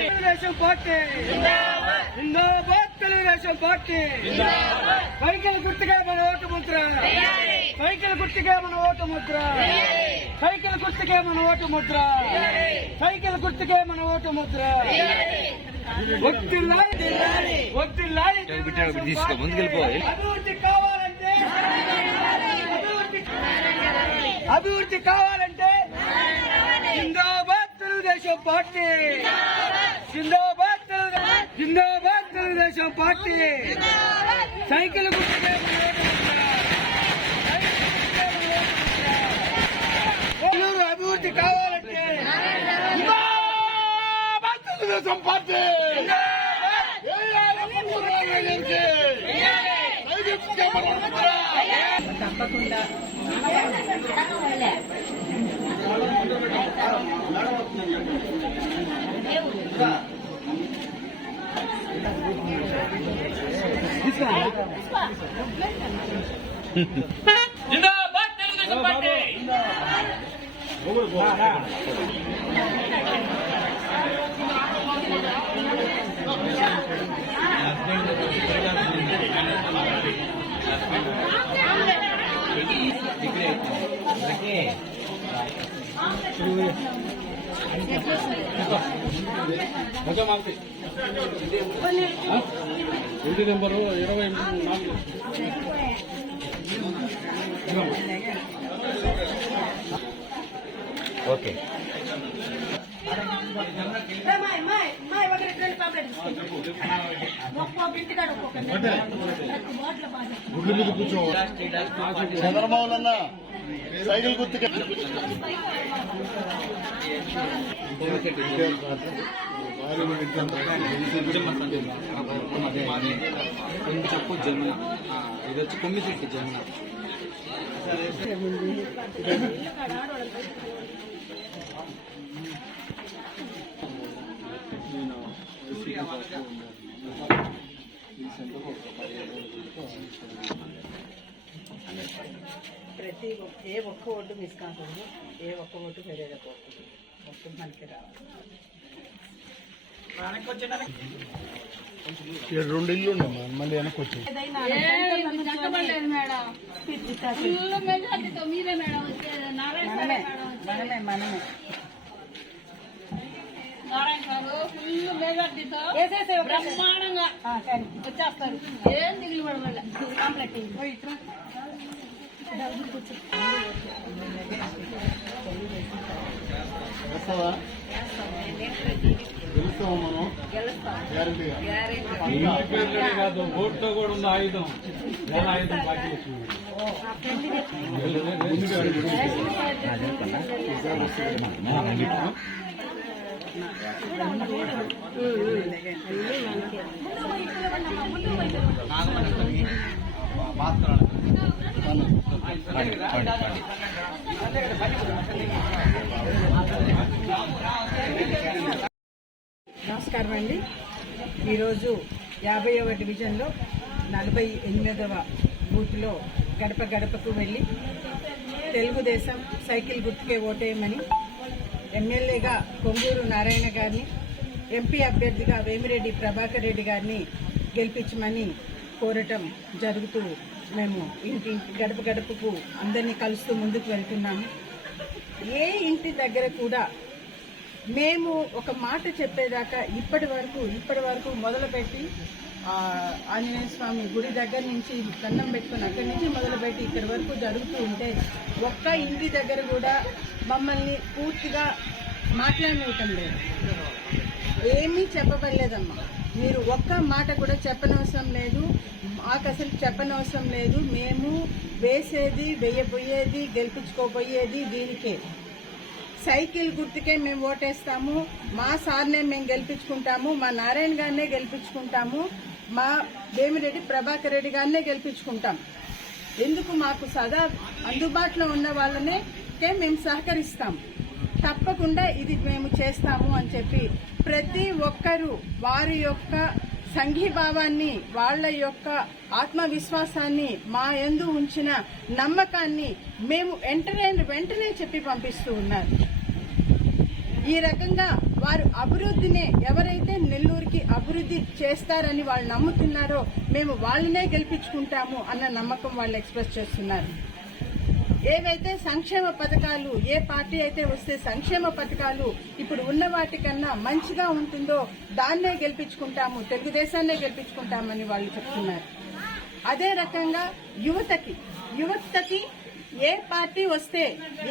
Telugu Desam party జిందాబాద్, Telugu Desam party cycle గుర్తుగా మన vote Mudra, cycle గుర్తుగా మన ఓటు ముద్ర, సైకిల్ గుర్తుగా మన ఓటు ముద్ర, సైకిల్ గుర్తుగా మన ఓటు ముద్ర. అభివృద్ధి కావాలంటే అభివృద్ధి కావాలంటే జిందాబాద్ తెలుగుదేశం పార్టీ, జిందాబాద్ జిందాబాద్ తెలుగుదేశం పార్టీ. సైకిల్ గుర్తుగా అభివృద్ధి కావాలంటే తెలుగుదేశం పార్టీ తప్పకుండా జిందాబాద్ తెలుగుదేశం పార్టీ. ఇంటి నెంబరు 24. ఓకే గుడ్ల మీద కూర్చో. చంద్రబాబు అన్న సైకిల్ గుర్తుగా చెప్పు జమున, ఇది వచ్చి కొమ్మిచెట్టు జమున. ప్రతి ఏ ఒక్క ఓటు మిస్ కాకూడదు, ఏ ఒక్క ఓటు వేరేగా పోకూడదు, మొత్తం మనకి రావాలి. 2 ఇల్లు ఉండమ్మా, మళ్ళీ వెనక్కి వచ్చి మనమే నారాయణ బాబు ఫుల్ మెజార్టీతో బ్రహ్మాండంగా వచ్చేస్తారు. ఏం దిగులు పడవల్ల కాంప్లెక్ట్ గెలుస్తాము మనం కాదు, ఓట్లో కూడా ఉన్న ఆయుధం, ఆయుధం బాకీ వచ్చింది. నమస్కారం అండి. ఈరోజు 50వ డివిజన్లో 48వ బూత్లో గడప గడపకు వెళ్ళి తెలుగుదేశం సైకిల్ గుర్తుకే ఓటేయమని ఎమ్మెల్యేగా కొంగూరు నారాయణ గారిని, ఎంపీ అభ్యర్థిగా వేమిరెడ్డి ప్రభాకర్ రెడ్డి గారిని గెలిపించమని కోరటం జరుగుతూ మేము ఇంటి గడప గడపకు అందరినీ కలుస్తూ ముందుకు వెళ్తున్నాము. ఏ ఇంటి దగ్గర కూడా మేము ఒక మాట చెప్పేదాకా ఇప్పటి వరకు మొదలుపెట్టి ఆంజనేయ స్వామి గుడి దగ్గర నుంచి దండం పెట్టుకుని అక్కడి నుంచి మొదలుపెట్టి ఇక్కడి వరకు జరుగుతూ ఉంటే ఒక్క ఇంటి దగ్గర కూడా మమ్మల్ని పూర్తిగా మాట్లాడనివ్వటం లేదు, ఏమీ చెప్పబడలేదమ్మా. మీరు ఒక్క మాట కూడా చెప్పనవసరం లేదు, మాకు అసలు చెప్పనవసరం లేదు. మేము వేసేది, వేయబోయేది, గెలిపించుకోబోయేది దీనికే, సైకిల్ గుర్తుకే మేము ఓటేస్తాము. మా సార్నే మేము గెలిపించుకుంటాము, మా నారాయణ గారినే గెలిపించుకుంటాము, మా వేమిరెడ్డి ప్రభాకర్ రెడ్డి గారినే గెలిపించుకుంటాం. ఎందుకు మాకు సదా అందుబాటులో ఉన్న వాళ్ళనే వర్కే మేము సహకరిస్తాం, తప్పకుండా ఇది మేము చేస్తాము అని చెప్పి ప్రతి ఒక్కరూ వారి యొక్క సంఘీభావాన్ని, వాళ్ళ యొక్క ఆత్మవిశ్వాసాన్ని, మా యందు ఉంచిన నమ్మకాన్ని మేము వెంటనే చెప్పి పంపిస్తూ ఉన్నారు. ఈ రకంగా వారు అభివృద్ధినే, ఎవరైతే నెల్లూరుకి అభివృద్ధి చేస్తారని వాళ్ళు నమ్ముతున్నారో మేము వాళ్ళనే గెలిపించుకుంటాము అన్న నమ్మకం వాళ్ళు ఎక్స్ప్రెస్ చేస్తున్నారు. ఏవైతే సంక్షేమ పథకాలు, ఏ పార్టీ అయితే వస్తే సంక్షేమ పథకాలు ఇప్పుడు ఉన్న వాటికన్నా మంచిగా ఉంటుందో దాన్నే గెలిపించుకుంటాము, తెలుగుదేశాన్నే గెలిపించుకుంటామని వాళ్ళు చెప్తున్నారు. అదే రకంగా యువతకి ఏ పార్టీ వస్తే,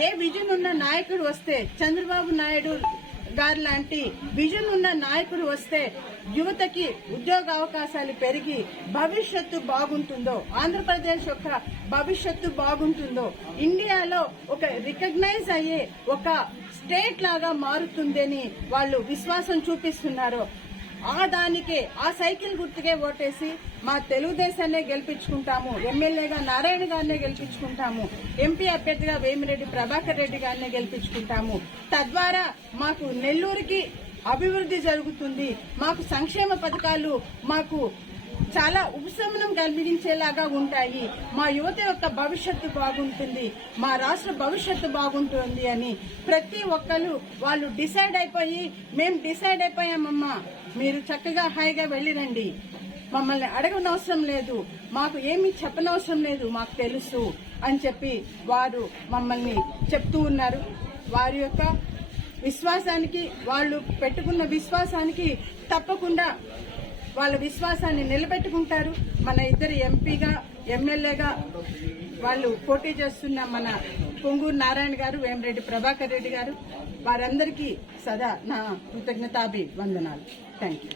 ఏ విజన్ ఉన్న నాయకుడు వస్తే, చంద్రబాబు నాయుడు గారు లాంటి విజన్ ఉన్న నాయకుడు వస్తే యువతకి ఉద్యోగ అవకాశాలు పెరిగి భవిష్యత్తు బాగుంటుందో, ఆంధ్రప్రదేశ్ యొక్క భవిష్యత్తు బాగుంటుందో, ఇండియాలో ఒక రికగ్నైజ్ అయ్యే ఒక స్టేట్ లాగా మారుతుందని వాళ్ళు విశ్వాసం చూపిస్తున్నారో దానికే, ఆ సైకిల్ గుర్తుకే ఓటేసి మా తెలుగుదేశాన్నే గెలిపించుకుంటాము, ఎమ్మెల్యేగా నారాయణ గారినే గెలిపించుకుంటాము, ఎంపీ అభ్యర్థిగా వేమిరెడ్డి ప్రభాకర్ రెడ్డి గారినే గెలిపించుకుంటాము. తద్వారా మాకు నెల్లూరుకి అభివృద్ధి జరుగుతుంది, మాకు సంక్షేమ పథకాలు మాకు చాలా ఉపశమనం కలిగించేలాగా ఉంటాయి, మా యువత యొక్క భవిష్యత్తు బాగుంటుంది, మా రాష్ట్ర భవిష్యత్తు బాగుంటుంది అని ప్రతి ఒక్కరు వాళ్ళు డిసైడ్ అయిపోయి, మేము డిసైడ్ అయిపోయామమ్మా, మీరు చక్కగా హాయిగా వెళ్ళిరండి, మమ్మల్ని అడగనవసరం లేదు, మాకు ఏమీ చెప్పనవసరం లేదు, మాకు తెలుసు అని చెప్పి వారు మమ్మల్ని చెప్తూ ఉన్నారు. వారి యొక్క విశ్వాసానికి, వాళ్ళు పెట్టుకున్న విశ్వాసానికి తప్పకుండా వాళ్ళ విశ్వాసాన్ని నిలబెట్టుకుంటారు. మన ఇద్దరు ఎంపీగా, ఎమ్మెల్యేగా వాళ్ళు పోటీ చేస్తున్న మన పొంగూరు నారాయణ గారు, వేమిరెడ్డి ప్రభాకర్ రెడ్డి గారు, వారందరికీ సదా నా కృతజ్ఞతాభివందనాలు. Thank you.